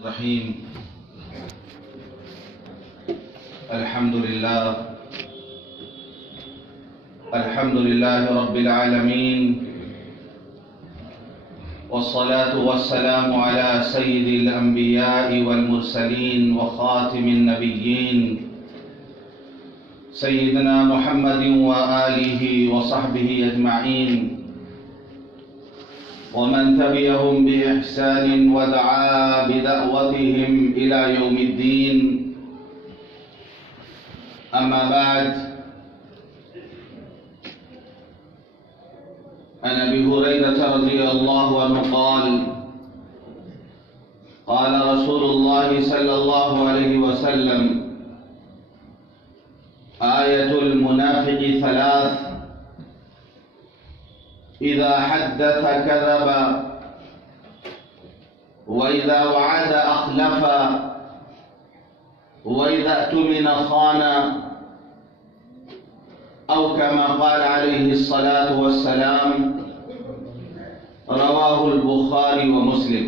الرحيم. الحمد لله رب العالمين، والصلاة والسلام على سيد الأنبياء والمرسلين وخاتم النبيين سيدنا محمد وآله وصحبه أجمعين، ومن تبعهم بإحسان ودعا بدعوتهم إلى يوم الدين. أما بعد، عن أبي هريرة رضي الله عنه قال: قال رسول الله صلى الله عليه وسلم: آية المنافق ثلاث: إذا حدث كذب، وإذا وعد أخلف، وإذا اؤتمن خان، أو كما قال عليه الصلاة والسلام. رواه البخاری و مسلم.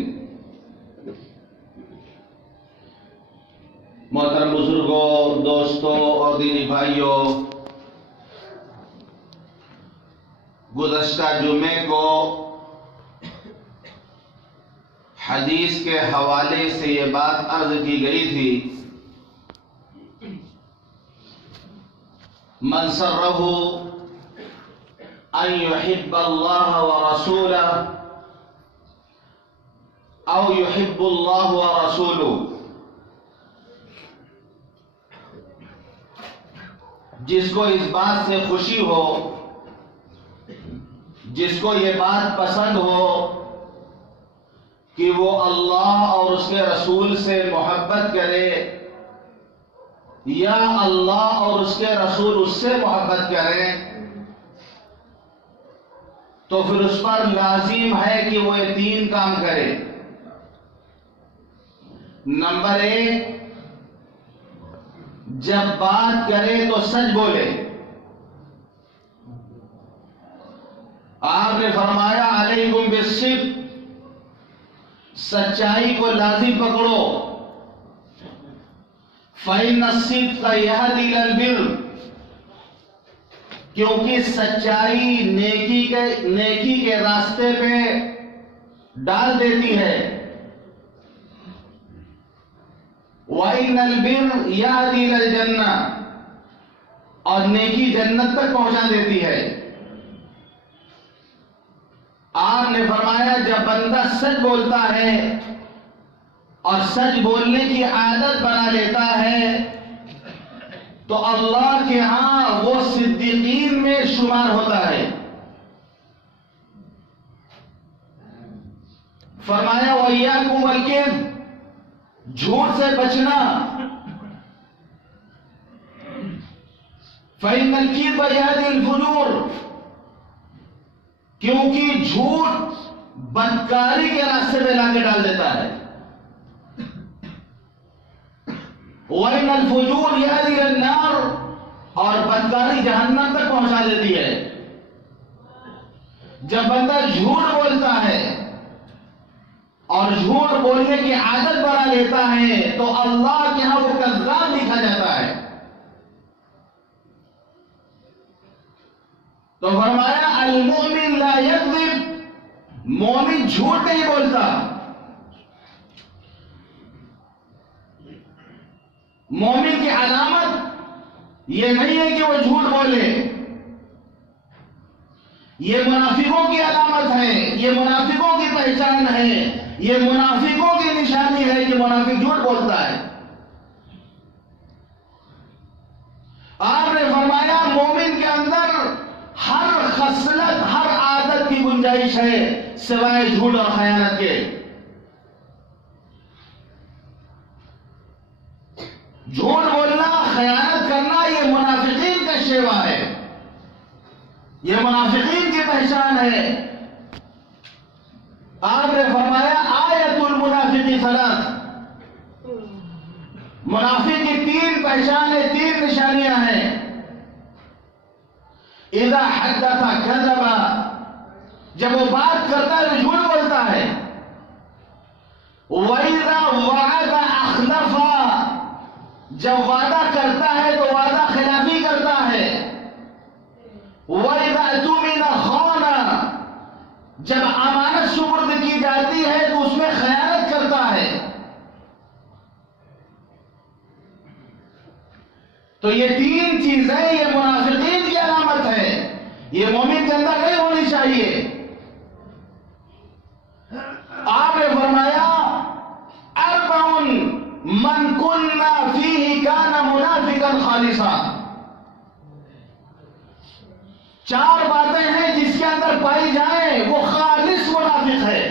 محترم بزرگوں، دوستوں اور دینی بھائیوں، گزشتہ جمعے کو حدیث کے حوالے سے یہ بات عرض کی گئی تھی: من سرہ ان یحب اللہ ورسولہ او یحب اللہ ورسولہ، جس کو اس بات سے خوشی ہو، جس کو یہ بات پسند ہو کہ وہ اللہ اور اس کے رسول سے محبت کرے، یا اللہ اور اس کے رسول اس سے محبت کریں، تو پھر اس پر لازم ہے کہ وہ یہ تین کام کرے. نمبر 1، جب بات کرے تو سچ بولے. آپ نے فرمایا: علیکم بالصدق، سچائی کو لازم پکڑو. فإن الصدق يهدي إلى البر، کیونکہ سچائی نیکی کے راستے پہ ڈال دیتی ہے. وإن البر يهدي إلى الجنة، اور نیکی جنت تک پہنچا دیتی ہے. آپ نے فرمایا جب بندہ سچ بولتا ہے اور سچ بولنے کی عادت بنا لیتا ہے تو اللہ کے ہاں وہ صدیقین میں شمار ہوتا ہے. فرمایا وَإِيَّاكُمْ وَالْكِذْبَ، جھوٹ سے بچنا. فَإِنَّ الْكِذْبَ يَهْدِي الْفُجُورَ، کیونکہ جھوٹ بدکاری کے راستے پہ لا کے ڈال دیتا ہے. وَإِنَّ الْفُجُورَ يَهْدِي إِلَى النَّارِ، اور بدکاری جہنم تک پہنچا دیتی ہے. جب بندہ جھوٹ بولتا ہے اور جھوٹ بولنے کی عادت بنا لیتا ہے تو اللہ کے ہاں وہ کذاب لکھا جاتا ہے. تو فرمایا المؤمن لا یکذب، مومن جھوٹ نہیں بولتا. مومن کی علامت یہ نہیں ہے کہ وہ جھوٹ بولے، یہ منافقوں کی علامت ہے، یہ منافقوں کی پہچان ہے، یہ منافقوں کی نشانی ہے کہ منافق جھوٹ بولتا ہے. آپ نے فرمایا مومن کے اندر ہر خصلت، ہر عادت کی گنجائش ہے سوائے جھوٹ اور خیانت کے. جھوٹ بولنا، خیانت کرنا یہ منافقین کا شیوا ہے، یہ منافقین کی پہچان ہے. آپ نے فرمایا آیت المنافق ثلاث، منافق کی تین پہچانیں، تین نشانیاں ہیں. اذا حدث كذب، جب وہ بات کرتا ہے تو جھوٹ بولتا ہے. وَإِذَا وَعَدَ جب وعدہ کرتا ہے تو وعدہ خلافی کرتا ہے. وَإِذَا اؤْتُمِنَ خَانَ، جب امانت سپرد کی جاتی ہے تو اس میں خیانت کرتا ہے. تو یہ تین چیزیں یہ منافقین کی علامت ہے، یہ مومن کے اندر نہیں ہونی چاہیے. آپ نے فرمایا اربع من کن فیہ کان منافقا خالصا. چار باتیں ہیں جس کے اندر پائی جائیں وہ خالص منافق ہے.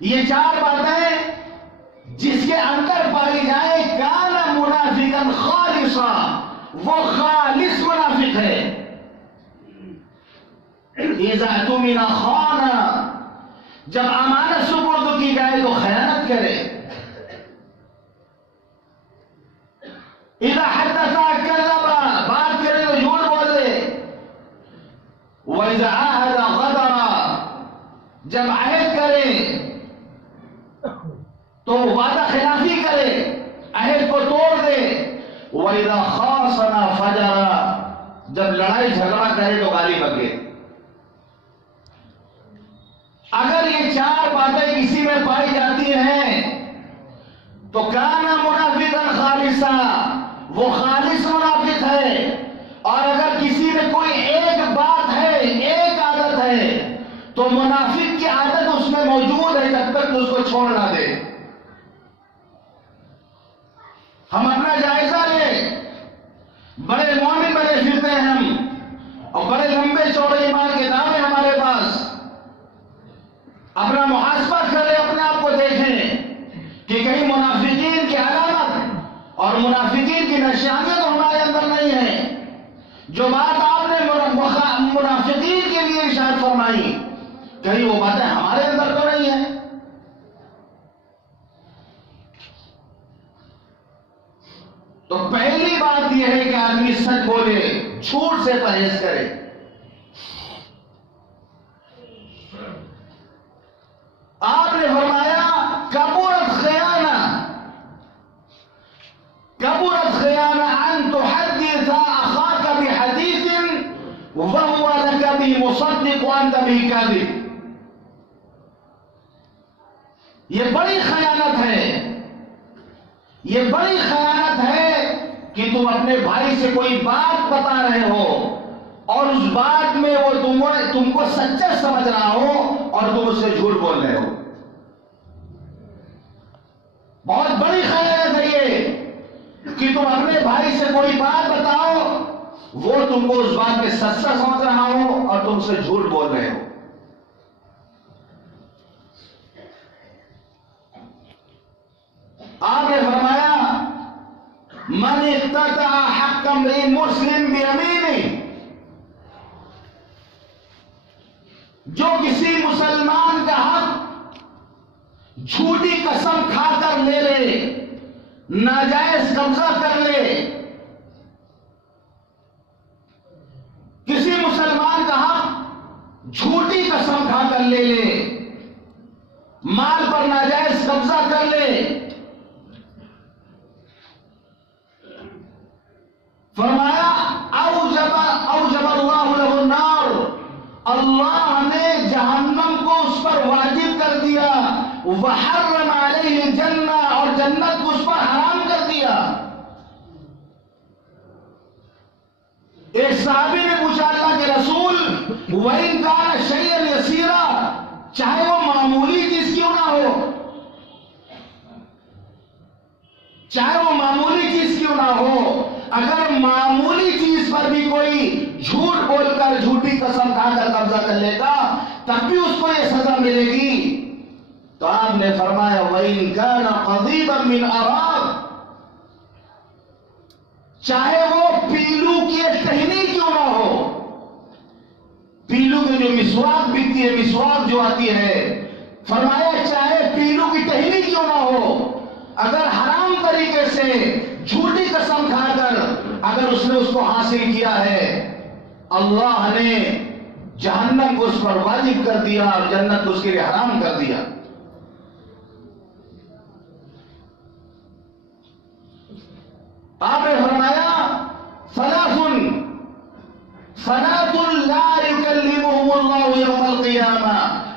یہ چار باتیں جس کے اندر پائی جائے کان منافقا خالصا، وہ خالص منافق ہے. اذا اؤتمن خان، جب امانت سپرد کی جائے تو خیانت کرے. اذا حدث کذب، بات کرے تو جھوٹ بولے. واذا عاہد غدر، جب عہد کرے تو وعدہ خلافی کرے، عہد کو توڑ دے. وَإِذَا خَاصَمَ فَجَرَ، جب لڑائی جھگڑا کرے تو گالی بکے. اگر یہ چار باتیں کسی میں پائی جاتی ہیں تو کان منافقا خالصا، وہ خالص منافق ہے. اور اگر کسی میں کوئی ایک بات ہے، ایک عادت ہے، تو منافق کی عادت اس میں موجود ہے جب تک اس کو چھوڑ نہ دے. ہم اپنا جائزہ لیں، بڑے مومن بنے پھرتے ہیں ہم، اور بڑے لمبے چوڑے ایمان کے دعوے ہیں ہمارے پاس. اپنا محاسبہ کریں، اپنے آپ کو دیکھیں کہ کہیں منافقین کی علامت اور منافقین کی نشانیاں تو ہمارے اندر نہیں ہے. جو بات آپ نے منافقین کے لیے ارشاد فرمائی، کہیں وہ باتیں ہمارے اندر تو نہیں ہیں. تو پہلی بات یہ ہے کہ آدمی سچ بولے، جھوٹ سے پرہیز کرے. آپ نے فرمایا کبرت خیانہ ان تحدث اخاک بحدیث وهو لك به مصدق وانت به کاذب. یہ بڑی خیانت ہے، یہ بڑی خیانت ہے کہ تم اپنے بھائی سے کوئی بات بتا رہے ہو اور اس بات میں وہ تم کو سچا سمجھ رہا ہو اور تم اس سے جھوٹ بول رہے ہو. بہت بڑی خیانت ہے یہ کہ تم اپنے بھائی سے کوئی بات بتاؤ، وہ تم کو اس بات میں سچا سمجھ رہا ہو اور تم سے جھوٹ بول رہے ہو. آپ نے فرمایا من اقتطع حق امرئ مسلم بیمینہ، جو کسی مسلمان کا حق جھوٹی قسم کھا کر لے لے، ناجائز قبضہ کر لے. کسی مسلمان کا حق جھوٹی قسم کھا کر لے لے، مال پر ناجائز قبضہ کر لے. فرمایا اوجب اللہ له النار، اللہ نے جہنم کو اس پر واجب کر دیا. وحرم علیہ الجنہ، اور جنت کو اس پر حرام کر دیا. ایک صحابی نے پوچھا اللہ کے رسول وَإِن كَانَ شَيْئًا يَسِيرًا، چاہے وہ معمولی چیز کیوں نہ ہو، چاہے وہ معمولی چیز کیوں نہ ہو، اگر معمولی چیز پر بھی کوئی جھوٹ بول کر جھوٹی قسم کھا کر قبضہ کر لے گا تب بھی اس کو یہ سزا ملے گی. تو آپ نے فرمایا وَإِن كَانَ قَضِيبًا مِنْ أَرَاقٍ، چاہے وہ پیلو کی ایک ٹہنی کیوں نہ ہو. پیلو کی جو مسواک بکتی ہے، مسواک جو آتی ہے، فرمایا چاہے پیلو کی ٹہنی کیوں نہ ہو، اگر حرام طریقے سے جھوٹی قسم کھا کر اگر اس نے اس کو حاصل کیا ہے، اللہ نے جہنم کو اس پر واجب کر دیا اور جنت کو اس کے لیے حرام کر دیا.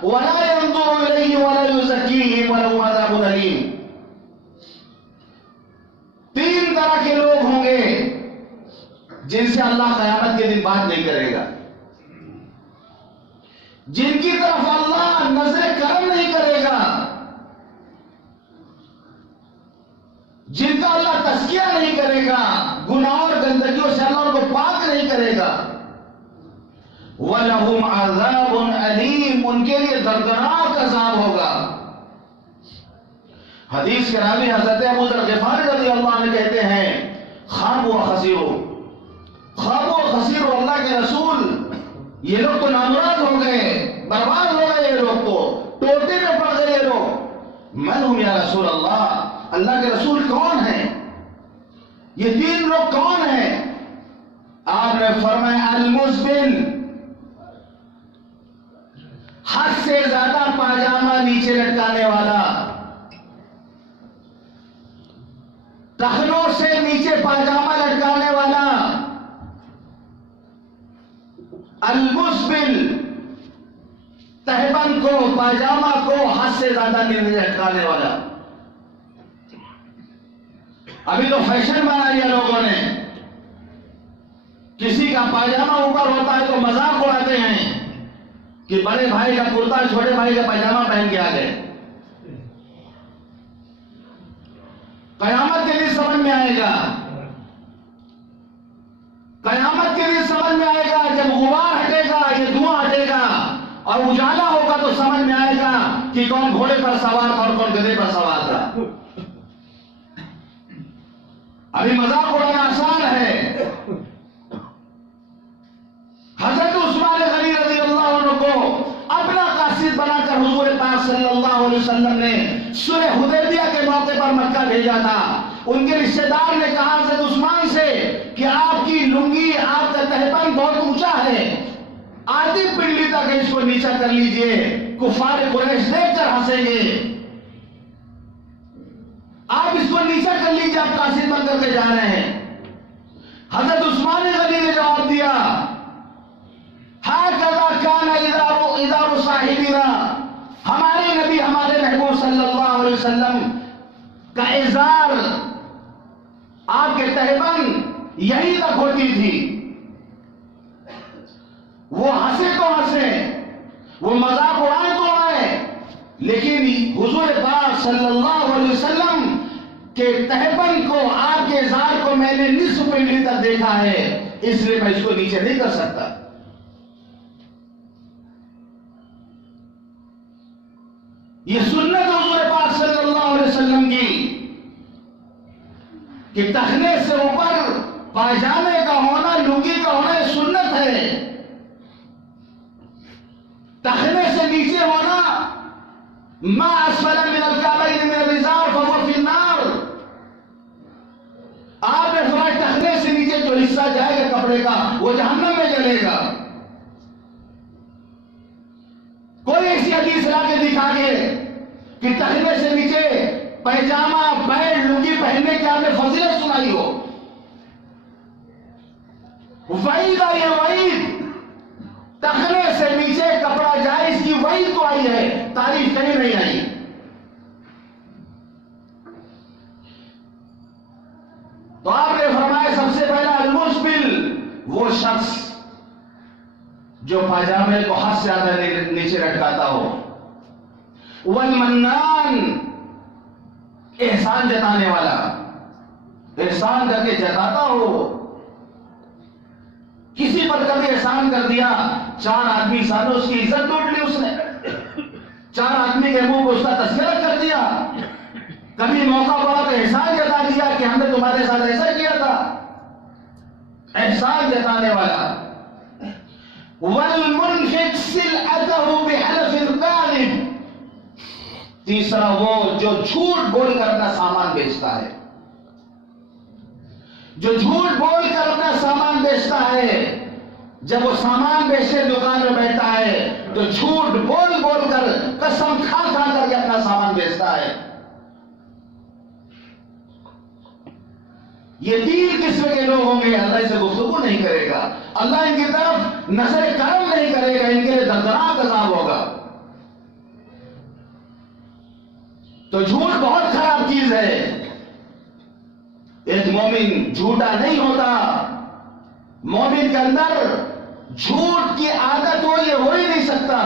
ولا ينظر إليهم ولا يزكيهم ولهم عذاب أليم. تین طرح کے لوگ ہوں گے جن سے اللہ قیامت کے دن بات نہیں کرے گا، جن کی طرف اللہ نظر کرم نہیں کرے گا، جن کا اللہ تزکیہ نہیں کرے گا، گناہ اور گندگیوں سے اللہ ان کو پاک نہیں کرے گا. وَلَهُمْ عَذَابٌ أَلِيمٌ، ان کے لیے دردناک عذاب ہوگا. حدیث کے راوی حضرت ابو ذر غفاری رضی اللہ عنہ کہتے ہیں خابوا وخسروا، خابوا وخسروا، اللہ کے رسول یہ لوگ تو نامراد ہو گئے، برباد ہو گئے، یہ لوگ تو ٹوٹے میں پڑ گئے. یہ لوگ من ہم یا رسول اللہ، اللہ کے رسول کون ہیں؟ یہ تین لوگ کون ہیں؟ آپ نے فرمایا المسبل، حد سے زیادہ پاجامہ نیچے لٹکانے والا، ٹخنوں سے نیچے پاجامہ لٹکانے والا. المسبل، تہبند کو، پاجامہ کو حد سے زیادہ نیچے لٹکانے والا. ابھی تو فیشن بنا لیا لوگوں نے، کسی کا پاجامہ اوپر ہوتا ہے تو مذاق اڑاتے ہیں کہ بڑے بھائی کا کرتا چھوٹے بھائی کا پاجامہ پہن کے آ گئے. قیامت کے دن سمجھ میں آئے گا، قیامت کے دن سمجھ میں آئے گا، جب غبار ہٹے گا، یہ دھواں ہٹے گا اور اجالا ہوگا تو سمجھ میں آئے گا کہ کون گھوڑے پر سوار تھا اور کون گدھے پر سوار تھا. ابھی مذاق اڑانا آسان ہے. حضرت عثمان غنی رضی اللہ عنہ کو اپنا قاصد بنا کر حضور پاک صلی اللہ علیہ وسلم نے صلح حدیبیہ کے موقع پر مکہ بھیجا تھا. ان کے رشتہ دار نے کہا حضرت عثمان سے کہ آپ کی لنگی، آپ کا تہبند بہت اونچا ہے، آدھی پنڈلی تک اس کو نیچا کر لیجئے، کفار قریش دیکھ کر ہنسیں گے. آپ اس کو نیچا کر لیجئے، آپ قاصد بن کر کے جا رہے ہیں. حضرت عثمان غنی نے جواب دیا هَكَذَا كَانَ إِذَارُ صَاحِبِنَا، ہمارے نبی، ہمارے محبوب صلی اللہ علیہ وسلم کا ازار، آپ کے تہبند یہی تک ہوتی تھی. وہ ہنسے تو ہنسے، وہ مذاق اڑائے تو اڑائے، لیکن حضور پاک صلی اللہ علیہ وسلم کے تہبند کو، آپ کے ازار کو میں نے نصف پنڈلی تک دیکھا ہے، اس لیے میں اس کو نیچے نہیں کر سکتا. یہ سنت حضور پاک صلی اللہ علیہ وسلم کی کہ ٹخنے سے اوپر پاجامے کا ہونا، لنگی کا ہونا، یہ سنت ہے. ٹخنے سے نیچے ہونا، ما اسفل من الکعبین من الازار فهو فی النار. آپ نے فرمایا ٹخنے سے نیچے جو حصہ جائے گا کپڑے کا وہ جہنم میں جلے گا. کوئی ایسی حدیث لا کے دکھا گے کہ ٹخنے سے نیچے پیجامہ، بیلٹ، لنگی پہننے کی آپ نے فضیلت سنائی ہو. وعید آئی ہے، وعید، ٹخنے سے نیچے کپڑا جائے اس کی وعید تو آئی ہے، تعریف کہیں نہیں آئی. تو آپ نے فرمایا سب سے پہلا المسبل، وہ شخص جو پاجامے کو حد سے زیادہ نیچے لٹکاتا ہو. والمنان، احسان جتانے والا، احسان کر کے جتاتا ہو. کسی پر کبھی احسان کر دیا، چار آدمی سامنے اس کی عزت توڑ لی، اس نے چار آدمی کے منہ کو اس کا تذکرہ کر دیا. کبھی موقع پڑا تو احسان جتا دیا کہ ہم نے تمہارے ساتھ ایسا کیا تھا. احسان جتانے والا. والمنفق سلعته بحلف الكاذب، تیسرا وہ جو جھوٹ بول کر اپنا سامان بیچتا ہے. جو جھوٹ بول کر اپنا سامان بیچتا ہے، جب وہ سامان بیچنے دکان میں بیٹھتا ہے تو جھوٹ بول بول کر، قسم کھا کھا کر کے اپنا سامان بیچتا ہے. یہ تین قسم کے لوگ ہوں گے، اللہ سے گفتگو نہیں کرے گا، اللہ ان کی طرف نظر کرم نہیں کرے گا، ان کے لیے دردناک عذاب ہوگا. تو جھوٹ بہت خراب چیز ہے. ایک مومن جھوٹا نہیں ہوتا. مومن کے اندر جھوٹ کی عادت ہو یہ ہو ہی نہیں سکتا.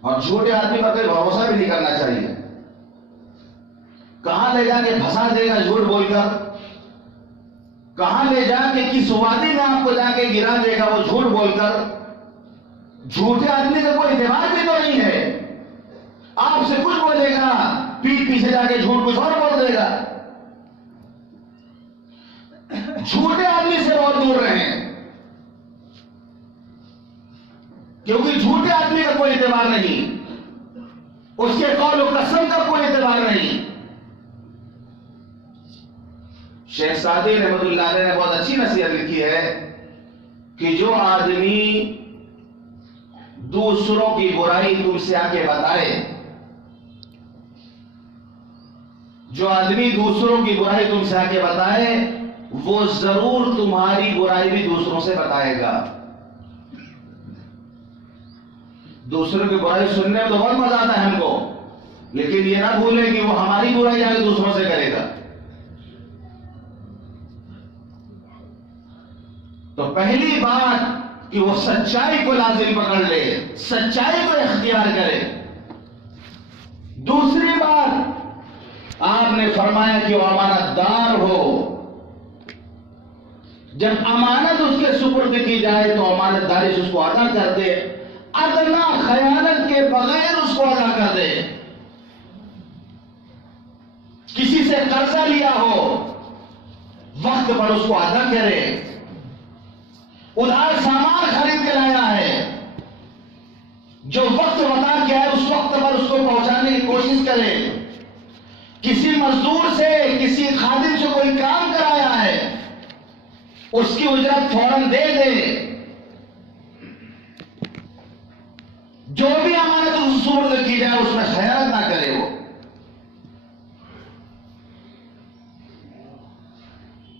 اور جھوٹے آدمی پر کوئی بھروسہ بھی نہیں کرنا چاہیے. کہاں لے جا کے پھنسا دے گا جھوٹ بول کر, کہاں لے جا کے کس وادی میں آپ کو جا کے گرا دے گا وہ جھوٹ بول کر. جھوٹے آدمی کا کوئی اعتبار بھی تو نہیں ہے. آپ سے کچھ بولے گا, پیٹ پیچھے جا کے جھوٹ کچھ اور بول دے گا. جھوٹے آدمی سے بہت دور رہیں, کیونکہ جھوٹے آدمی کا کوئی اعتبار نہیں, اس کے قول و قسم کا کوئی اعتبار نہیں. شیخ سعدی رحمۃ اللہ علیہ نے بہت اچھی نصیحت لکھی ہے کہ جو آدمی دوسروں کی برائی تم سے آ کے بتائے, جو آدمی دوسروں کی برائی تم سے آ کے بتائے, وہ ضرور تمہاری برائی بھی دوسروں سے بتائے گا. دوسروں کی برائی سننے میں تو بہت مزہ آتا ہے ہم کو, لیکن یہ نہ بھولے کہ وہ ہماری برائی آگے دوسروں سے کرے گا. تو پہلی بات کہ وہ سچائی کو لازم پکڑ لے, سچائی کو اختیار کرے. دوسری بات آپ نے فرمایا کہ وہ امانت دار ہو. جب امانت اس کے سپرد کی جائے تو امانت داری سے اس کو ادا کر دے, ادنا خیانت کے بغیر اس کو ادا کر دے. کسی سے قرضہ لیا ہو, وقت پر اس کو ادا کرے. ادھار سامان خرید کے لایا ہے, جو وقت بتا کے ہے اس وقت پر اس کو پہنچانے کی کوشش کرے. کسی مزدور سے, کسی خادم سے کوئی کام کرایا ہے, اس کی اجرت فوراً دے دے. جو بھی امانت اس سپرد کی جائے اس میں خیانت نہ کرے. وہ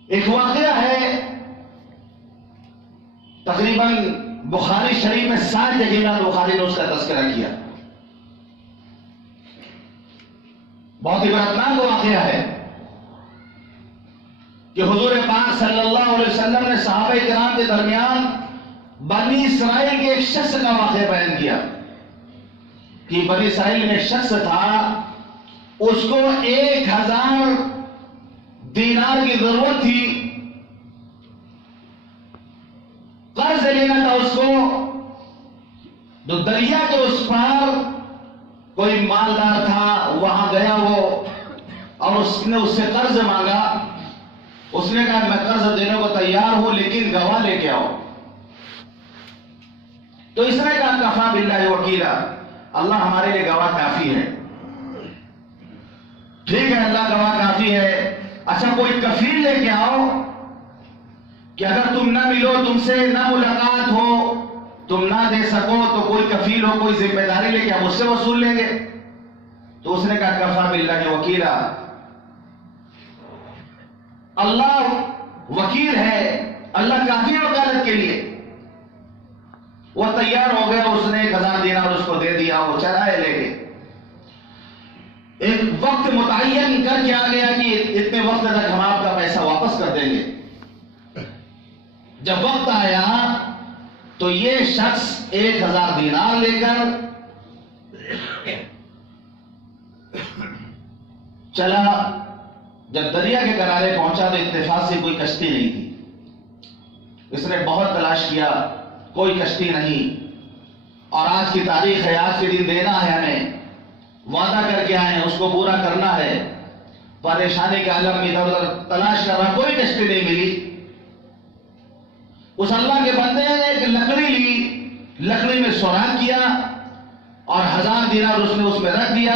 ایک واقعہ ہے, تقریباً بخاری شریف میں 7 جگہ بخاری نے اس کا تذکرہ کیا. بہت ہی عبرتناک واقعہ ہے کہ حضور پاک صلی اللہ علیہ وسلم نے صحابہ کرام کے درمیان بنی اسرائیل کے ایک شخص کا واقعہ بیان کیا کہ بنی اسرائیل میں ایک شخص تھا, اس کو 1000 دینار کی ضرورت تھی, قرض لینا تھا اس کو. تو دریا کے اس پار کوئی مالدار تھا, وہاں گیا وہ اور اس نے اس سے قرض مانگا. اس نے کہا میں قرض دینے کو تیار ہوں لیکن گواہ لے کے آؤ. تو اس نے کہا کفا باللہ وکیلا, اللہ ہمارے لیے گواہ کافی ہے. ٹھیک ہے, اللہ گواہ کافی ہے. اچھا کوئی کفیل لے کے آؤ کہ اگر تم نہ ملو, تم سے نہ ملاقات ہو, تم نہ دے سکو تو کوئی کفیل ہو, کوئی ذمہ داری لے کے ہم اس سے وصول لیں گے. تو اس نے کہا کفا باللہ وکیلا, اللہ وکیل ہے, اللہ کافی ہے وکالت کے لیے. وہ تیار ہو گیا, اس نے 1000 دینار اس کو دے دیا, وہ چلا ہے لے کے. ایک وقت متعین کر کے آ گیا کہ اتنے وقت تک ہم آپ کا پیسہ واپس کر دیں گے. جب وقت آیا تو یہ شخص 1000 دینار لے کر چلا. جب دریا کے کنارے پہنچا تو اتفاق سے کوئی کشتی نہیں تھی. اس نے بہت تلاش کیا, کوئی کشتی نہیں. اور آج کی تاریخ ہے, آج کے دن دینا ہے ہمیں, وعدہ کر کے آئے ہیں, اس کو پورا کرنا ہے. پریشانی کے عالم میں ادھر ادھر تلاش کر رہا, کوئی کشتی نہیں ملی. اس اللہ کے بندے نے ایک لکڑی لی, لکڑی میں سوراخ کیا اور 1000 دینار اس نے اس میں رکھ دیا.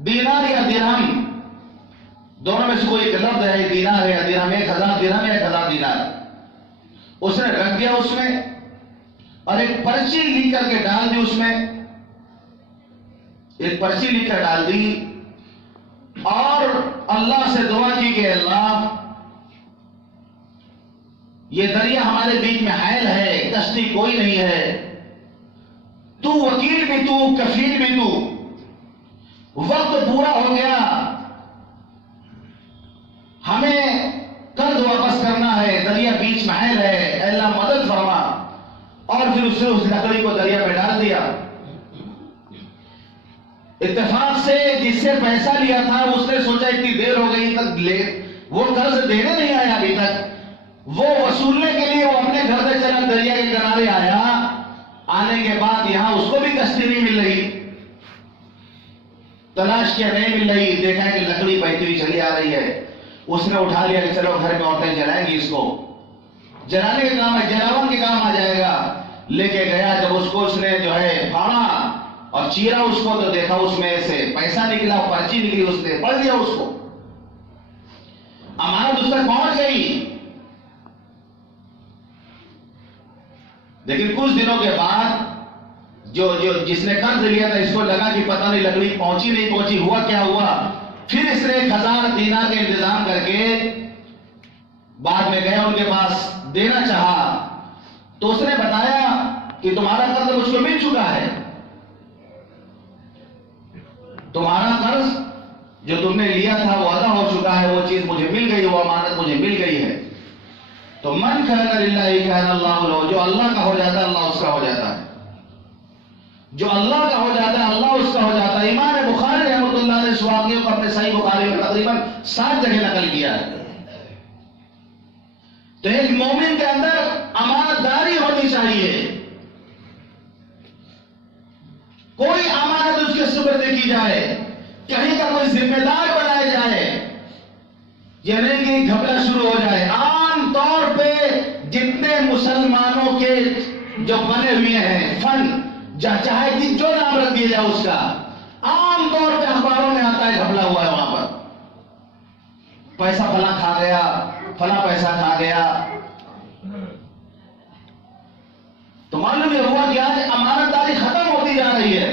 دینار یا درہم دونوں میں سے کوئی ایک لفظ ہے, دینار ہے یا درہم, 1000 درہم یا 1000 دینار اس نے رکھ دیا اس میں, اور ایک پرچی لکھ کر کے ڈال دی. اس میں ایک پرچی لکھ کر ڈال دی اور اللہ سے دعا کی کہ اللہ یہ دریا ہمارے بیچ میں حائل ہے, کشتی کوئی نہیں ہے, تو تو وکیل بھی تو، کفیل بھی تو. وقت پورا ہو گیا، ہمیں قرض واپس کرنا ہے، دریا بیچ محل ہے، اے اللہ مدد فرما. اور پھر اس نے اس لکڑی کو دریا میں ڈال دیا. اتفاق سے جس سے پیسہ لیا تھا اس نے سوچا اتنی دیر ہو گئی تک وہ قرض دینے نہیں آیا ابھی تک. وہ وصولنے کے لیے وہ اپنے گھر سے چلا دریا کے کنارے آیا. آنے کے بعد یہاں اس کو بھی کشتی نہیں مل رہی، تلاش کیا نہیں مل رہی. دیکھا کہ لکڑی بہتی ہوئی چلی آ رہی ہے. اس نے اٹھا لیا کہ چلو گھر میں عورتیں جلائیں گی، اس کو جلانے کے کام ہے، جلاون کے کام آ جائے گا. لے کے گیا، جب اس کو اس نے جو ہے پھاڑا اور چیرا اس کو تو دیکھا اس میں سے پیسہ نکلا، پرچی نکلی. اس نے پڑھ لیا اس کو، امانت اس تک پہنچ گئی. لیکن کچھ دنوں کے بعد جس نے قرض لیا تھا اس کو لگا کہ پتہ نہیں لکڑی پہنچی نہیں پہنچی، ہوا کیا ہوا. پھر اس نے 1000 دینار کا انتظام کر کے بعد میں گیا ان کے پاس، دینا چاہا تو اس نے بتایا کہ تمہارا قرض مجھ کو مل چکا ہے، تمہارا قرض جو تم نے لیا تھا وہ ادا ہو چکا ہے، وہ چیز مجھے مل گئی، وہ امانت مجھے مل گئی ہے. تو من کان للہ کان اللہ لہ، جو اللہ کا ہو جاتا ہے اللہ اس کا ہو جاتا ہے، جو اللہ کا ہو جاتا ہے اللہ اس کا ہو جاتا ہے. امام بخاری رحمۃ اللہ نے اس واقعے کو اپنے صحیح بخاری میں تقریباً 7 جگہ نقل کیا ہے. تو ایک مومن کے اندر امانت داری ہونی چاہیے. کوئی امانت اس کے سپرد کی جائے، کہیں کا کوئی ذمہ دار بنایا جائے، یہ نہیں کہ گھبلا شروع ہو جائے. عام طور پہ جتنے مسلمانوں کے جو بنے ہوئے ہیں فنڈ، چاہے جو نام رکھ دیا جائے اس کا، عام طور پہ اخباروں میں آتا ہے گھبلا ہوا ہے، وہاں پر پیسہ فلاں کھا گیا، فلاں پیسہ کھا گیا. تو معلوم یہ ہوا کہ آج امانت داری ختم ہوتی جا رہی ہے.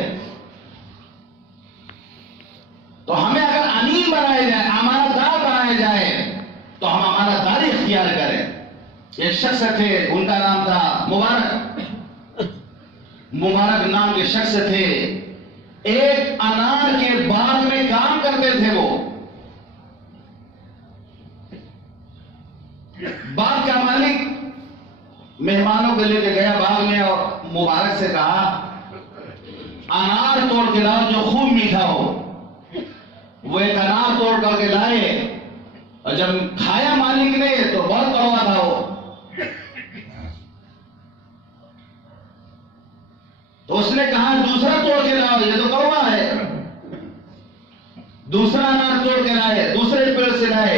تو ہمیں اگر امین بنائے جائے، امانت دار بنائے جائے تو ہم امانت داری اختیار کریں. ایک شخص تھے، ان کا نام تھا مبارک نام کے شخص تھے. ایک انار کے باغ میں کام کرتے تھے. وہ باغ کا مالک مہمانوں کو لے کے گیا باغ میں اور مبارک سے کہا انار توڑ کے لاؤ جو خوب میٹھا ہو. وہ ایک انار توڑ کر کے لائے اور جب کھایا مالک نے تو بہت کڑوا تھا. وہ تو اس نے کہا دوسرا توڑ کے لاؤ، یہ تو کڑوا ہے. دوسرا انار توڑ کے لائے، دوسرے پیڑ سے لائے،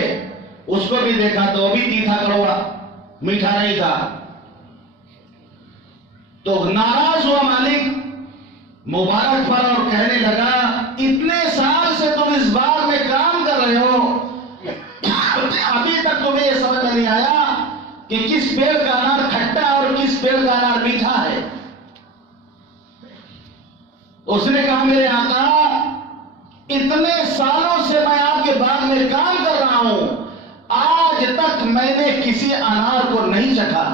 اس کو بھی دیکھا تو وہ بھی تیکھا کڑوا، میٹھا نہیں تھا. تو ناراض ہوا مالک مبارک پر اور کہنے لگا اتنے سال سے تم اس باغ میں کام کر رہے ہو، ابھی تک تمہیں یہ سمجھ نہیں آیا کہ کس پیڑ کا انار کھٹا اور کس پیڑ کا انار میٹھا ہے. اس نے کہا میرے آقا اتنے سالوں سے میں آپ کے باغ میں کام کر رہا ہوں، آج تک میں نے کسی انار کو نہیں چکھا،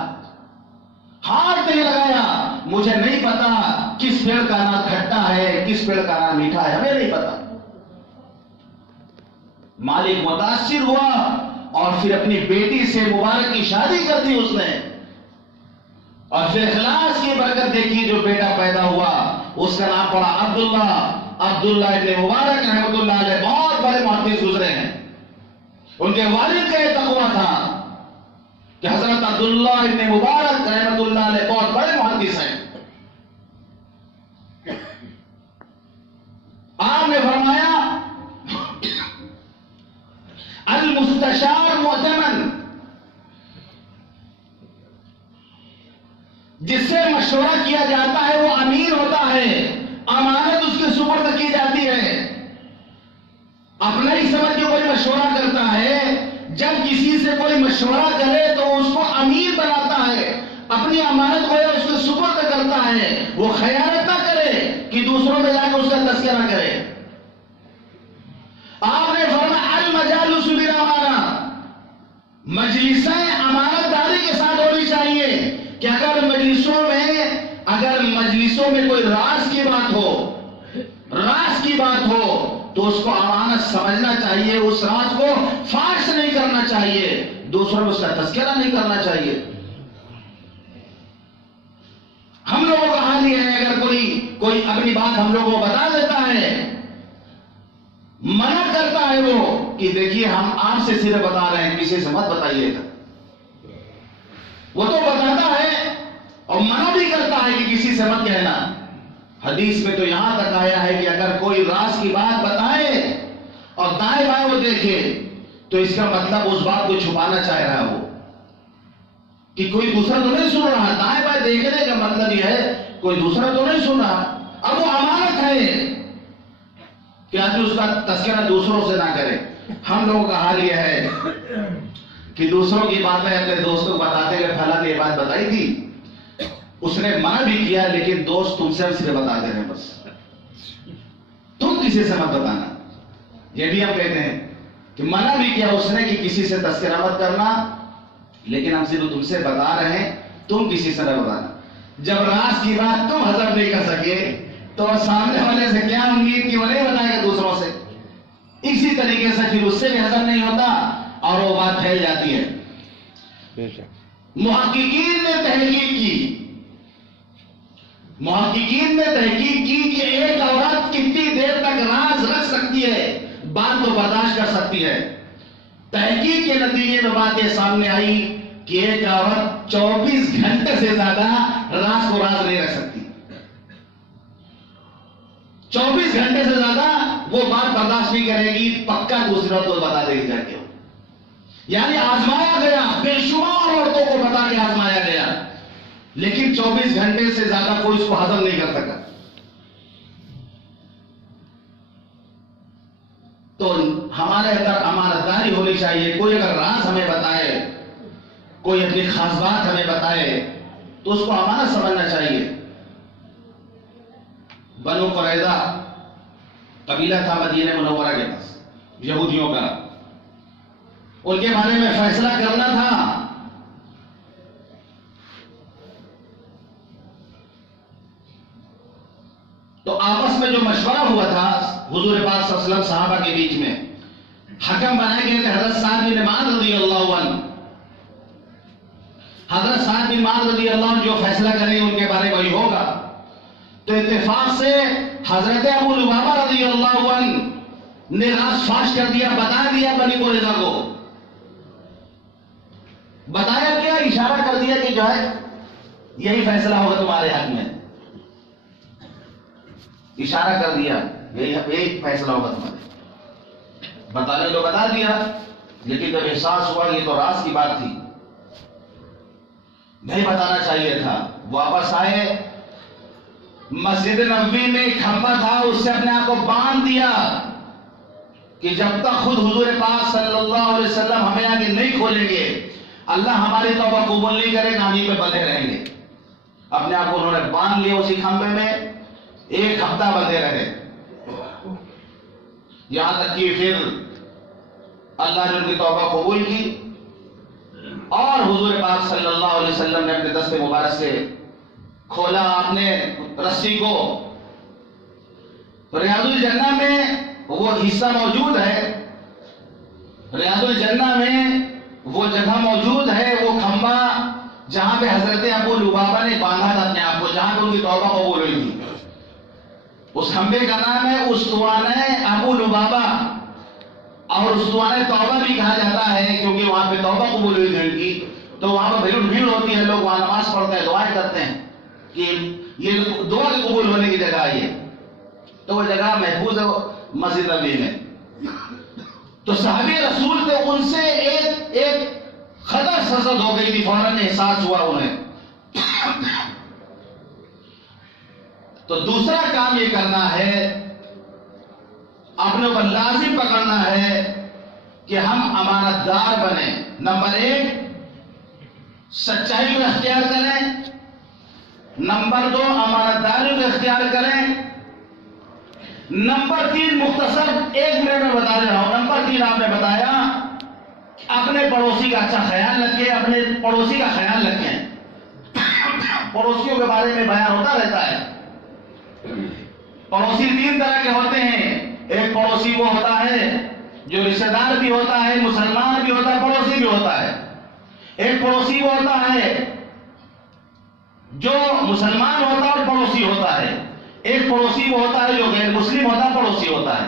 ہاتھ نہیں لگایا، مجھے نہیں پتا کس پیڑ کا انار کھٹا ہے کس پیڑ کا انار میٹھا ہے، ہمیں نہیں پتا. مالک متاثر ہوا اور پھر اپنی بیٹی سے مبارک کی شادی کر دی اس نے، اور پھر اخلاص کی برکت دیکھی. جو بیٹا پیدا ہوا اس کا نام پڑا عبداللہ ابن مبارک رحمۃ اللہ علیہ. بہت بڑے محدث گزرے ہیں. ان کے والد کا یہ تقویٰ تھا کہ حضرت عبداللہ ابن مبارک رحمۃ اللہ علیہ بہت بڑے محدث ہیں. آپ نے فرمایا المستشار مؤتمن، جس سے مشورہ کیا جاتا ہے وہ امین ہوتا ہے، امانت اس کے سپرد کی جاتی ہے. اپنا ہی سمجھ کے کوئی مشورہ کرتا ہے، جب کسی سے کوئی مشورہ کرے تو اس کو امین بناتا ہے، اپنی امانت کو اس کے سپرد کرتا ہے. وہ خیانت نہ کرے کہ دوسروں میں جا کے اس کا تذکرہ کرے. آپ نے فرمایا المجالس بالامانہ، مجلسیں امانت داری کے ساتھ ہونی چاہیے. کہ اگر مجلسوں میں مجلسوں میں کوئی راز کی بات ہو تو اس کو امانت سمجھنا چاہیے، اس راز کو فاش نہیں کرنا چاہیے، دوسروں میں اس کا تذکرہ نہیں کرنا چاہیے۔ ہم لوگوں کا حال یہ ہے، اگر کوئی اپنی بات ہم لوگوں کو بتا دیتا ہے، منع کرتا ہے وہ کہ دیکھیے ہم آپ سے صرف بتا رہے ہیں، کسی سے مت بتائیے گا، وہ تو بتاتا ہے اور منع بھی کرتا ہے کہ کسی سے مت کہنا۔ حدیث میں تو یہاں تک آیا ہے کہ اگر کوئی راز کی بات بتائے اور دائیں بائیں وہ دیکھے تو اس کا مطلب اس بات کو چھپانا چاہ رہا ہے وہ، کہ کوئی دوسرا تو نہیں سن رہا۔ دائیں بائیں دیکھنے کا مطلب یہ ہے کوئی دوسرا تو نہیں سن رہا۔ اب وہ امانت ہے کہ آدمی اس کا تذکرہ دوسروں سے نہ کرے۔ ہم لوگوں کا حال یہ ہے کہ دوسروں کی باتیں اپنے دوستوں کو بتاتے ہوئے پھیلا کے یہ بات بتائی تھی، اس نے منع بھی کیا، لیکن دوست تم سے صرف بتا دے رہے ہیں، بس تم کسی سے مت بتانا۔ یہ بھی ہم کہتے ہیں کہ منع بھی کیا اس نے کہ کسی سے تذکرہ مت کرنا، لیکن ہم صرف تم سے بتا رہے ہیں، تم کسی سے نہ بتانا۔ جب راز کی بات تم ہضم نہیں کر سکے تو سامنے والے سے کیا امید کہ وہ نہیں بتائے گا دوسروں سے؟ اسی طریقے سے پھر اس سے بھی ہضم نہیں ہوتا اور وہ بات پھیل جاتی ہے۔ محققین نے تحقیق کی کہ ایک عورت کتنی دیر تک راز رکھ سکتی ہے، بات کو برداشت کر سکتی ہے۔ تحقیق کے نتیجے میں بات یہ سامنے آئی کہ ایک عورت 24 گھنٹے سے زیادہ راز کو راز نہیں رکھ سکتی۔ 24 گھنٹے سے زیادہ وہ بات برداشت نہیں کرے گی، پکا دوسروں کو بتا دے گی جا کے۔ یعنی آزمایا گیا، بے شمار عورتوں کو بتا کے آزمایا گیا، لیکن 24 گھنٹے سے زیادہ کوئی اس کو ہضم نہیں کر سکا۔ تو ہمارے اندر امانت داری ہونی چاہیے۔ کوئی اگر راز ہمیں بتائے، کوئی اپنی خاص بات ہمیں بتائے تو اس کو امانت سمجھنا چاہیے۔ بنو قریظہ قبیلہ تھا مدینہ منورہ کے پاس، یہودیوں کا، ان کے بارے میں فیصلہ کرنا تھا۔ تو آپس میں جو مشورہ ہوا تھا حضور پاک صلی اللہ علیہ وسلم صحابہ کے بیچ میں، حکم بنائے گئے تھے حضرت سعد بن معاذ رضی اللہ عنہ۔ حضرت سعد بن معاذ رضی اللہ عنہ جو فیصلہ کریں ان کے بارے میں وہی ہوگا۔ تو اتفاق سے حضرت ابو لبابہ رضی اللہ عنہ نے راز فاش کر دیا، بتا دیا بنی قریظہ کو۔ بتایا کیا؟ اشارہ کر دیا کہ جو ہے یہی فیصلہ ہوگا تمہارے حق میں، اشارہ کر دیا یہی فیصلہ ہوگا تمہارے۔ بتانے تو بتا دیا، لیکن جب احساس ہوا یہ تو راز کی بات تھی، نہیں بتانا چاہیے تھا۔ واپس آئے، مسجد نبوی میں ایک کھمبا تھا، اس سے اپنے آپ کو باندھ دیا کہ جب تک خود حضور پاک صلی اللہ علیہ وسلم ہمیں آگے نہیں کھولیں گے، اللہ ہماری توبہ قبول نہیں کرے گا، ہم ہی پہ بندھے رہیں گے۔ اپنے آپ کو انہوں نے باندھ لیا اسی کھمبے میں، ایک ہفتہ بندھے رہے، یہاں تک کہ پھر اللہ نے ان کی توبہ قبول کی اور حضور پاک صلی اللہ علیہ وسلم نے اپنے دست مبارک سے کھولا اپنے رسی کو۔ ریاض الجنہ میں وہ حصہ موجود ہے، ریاض الجنہ میں وہ جگہ موجود ہے، وہ کھمبا جہاں پہ حضرت ابو لبابہ نے باندھا تھا اپنے آپ کو، جہاں پہ ان کی توبہ قبول ہوئی تھی۔ اس کھمبے کا نام ہے استوانہ ابو لبابہ، اور استوانہ توبہ بھی کہا جاتا ہے کیونکہ وہاں پہ توبہ قبول ہوئی تھی ان کی۔ تو وہاں پہ بھیڑ ہوتی ہے، لوگ وہاں نماز پڑھتے ہیں، دعائیں کرتے ہیں کہ یہ دعا کے قبول ہونے کی جگہ ہے یہ، تو وہ جگہ محفوظ ہے مسجد نبوی میں۔ تو صحابی رسول تھے، ان سے ایک خطر سرزد ہو گئی تھی، فوراً احساس ہوا انہیں۔ تو دوسرا کام یہ کرنا ہے، اپنے اوپر لازم پکڑنا ہے کہ ہم امانت دار بنیں۔ نمبر 1 سچائی کو اختیار کریں، نمبر 2 امانت داری کو اختیار کریں، نمبر 3 مختصر 1 منٹ میں بتا رہا ہوں۔ نمبر 3 آپ نے بتایا کہ اپنے پڑوسی کا اچھا خیال رکھیں، اپنے پڑوسی کا خیال رکھیں۔ پڑوسیوں کے بارے میں بیان ہوتا رہتا ہے، پڑوسی تین طرح کے ہوتے ہیں. ایک پڑوسی وہ ہوتا ہے جو رشتہ دار بھی ہوتا ہے، مسلمان بھی ہوتا ہے، پڑوسی بھی ہوتا ہے. ایک پڑوسی وہ ہوتا ہے جو مسلمان ہوتا ہے اور پڑوسی ہوتا ہے. ایک پڑوسی وہ ہوتا ہے جو غیر مسلم ہوتا ہے، پڑوسی ہوتا ہے.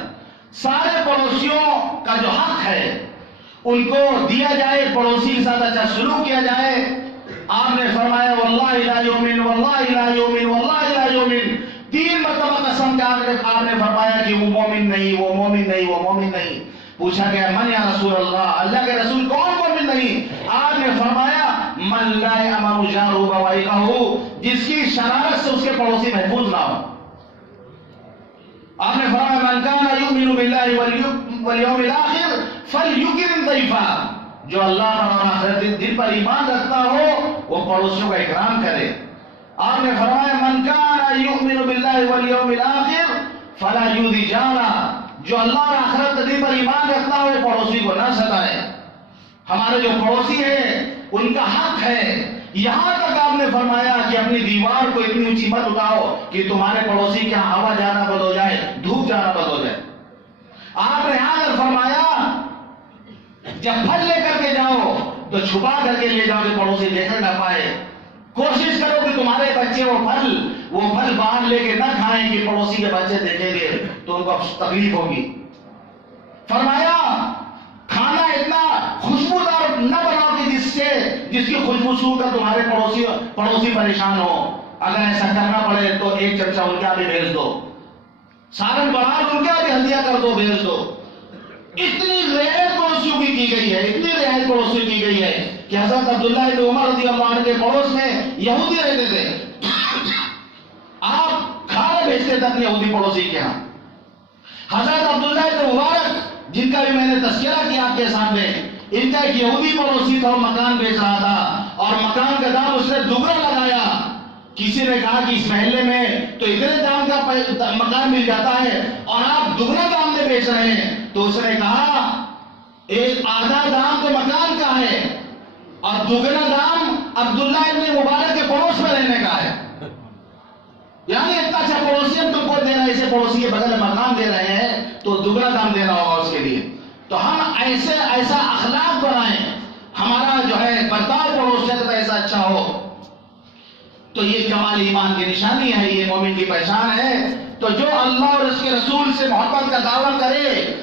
سارے پڑوسیوں کا جو حق ہے ان کو دیا جائے، پڑوسی کے ساتھ اچھا سلوک کیا جائے. آپ نے فرمایا واللہ لا یؤمن واللہ لا یؤمن واللہ لا یؤمن، 3 مرتبہ قسم آپ نے فرمایا کہ وہ مومن نہیں، وہ مومن نہیں، وہ مومن نہیں. پوچھا گیا من یا رسول اللہ، اللہ کے رسول کون مومن نہیں؟ آپ نے فرمایا من لا یأمن جارہ بوائقہ، جس کی شرارت سے اس کے پڑوسی محفوظ نہ ہو. آپ نے فرمایا من کان یؤمن باللہ والیوم الآخر فلیکرم ضیفہ، جو اللہ اور آخرت دن پر ایمان رکھتا ہو وہ پڑوسیوں کا اکرام کرے. آپ نے فرمایا من کان یؤمن باللہ والیوم الآخر فلا یؤذی جارہ، جو اللہ اور آخرت دن پر ایمان رکھتا ہو پڑوسی کو نہ ستائے. ہمارے جو پڑوسی ہیں ان کا حق ہے. یہاں تک آپ نے فرمایا کہ اپنی دیوار کو اتنی اونچی مت اٹھاؤ کہ تمہارے پڑوسی کے ہوا جانا بند ہو جائے، دھوپ جانا بند ہو جائے. آپ نے یہاں تک فرمایا جب پھل لے کر کے جاؤ تو چھپا کر کے لے جاؤ کہ پڑوسی دیکھ نہ پائے. کوشش کرو کہ تمہارے بچے وہ پھل باہر لے کے نہ کھائیں کہ پڑوسی کے بچے دیکھیں گے تو ان کو تکلیف ہوگی. فرمایا کھانا اتنا خوشبودار نہ بناؤ کہ جس کی خوشبو سو کر تمہارے پڑوسی پریشان ہو. اگر ایسا کرنا پڑے تو 1 چمچہ ان کا بھی بھیج دو، سالن بڑھا ان کا بھی ہلدیا کر دو، بھیج دو. اتنی رعایت پڑوسیوں کی گئی ہے، اتنی رعایت پڑوسیوں کی گئی ہے کہ حضرت عبداللہ بن عمر رضی اللہ عنہ کے پڑوس میں یہودی رہتے تھے. آپ کھانا بھیجتے تھے اپنے یہودی پڑوسی کے ہاں. حضرت عبداللہ بن مبارک جن کا بھی میں نے تذکرہ کیا آپ کے سامنے، ان کا ایک یہودی پڑوسی تھا، وہ مکان بیچ رہا تھا اور مکان کا دام اس نے دوگنا لگایا. کسی نے کہا کہ اس محلے میں تو اتنے دام کا مکان مل جاتا ہے اور آپ دوگنا دام میں بیچ رہے ہیں. تو اس نے کہا ایک آدھا دام تو مکان کا ہے اور دوگنا دام عبداللہ ابن مبارک کے پڑوس میں رہنے کا ہے. یعنی اتنا اچھا پڑوسی ہم تم کو دے رہے ہیں، اسے پڑوسی کے بغل میں مکان دے رہے ہیں تو دگنا دام دینا ہوگا اس کے لیے. تو ہم ایسا اخلاق بنائیں، ہمارا جو ہے برتاؤ پڑوسیوں کا ایسا اچھا ہو. تو یہ کمال ایمان کی نشانی ہے، یہ مومن کی پہچان ہے. تو جو اللہ اور اس کے رسول سے محبت کا دعویٰ کرے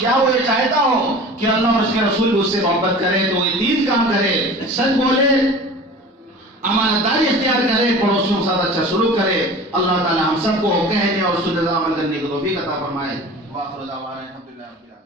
یا وہ یہ چاہتا ہو کہ اللہ اور اس کے رسول اس سے محبت کرے تو یہ 3 کام کرے: سچ بولے، امانتداری اختیار کرے، پڑوسیوں کے ساتھ اچھا سلوک کرے. اللہ تعالی ہم سب کو کہنے اور سننے عمل کرنے کی توفیق عطا فرمائے. وآخر دعوانا الحمدللہ رب العالمین.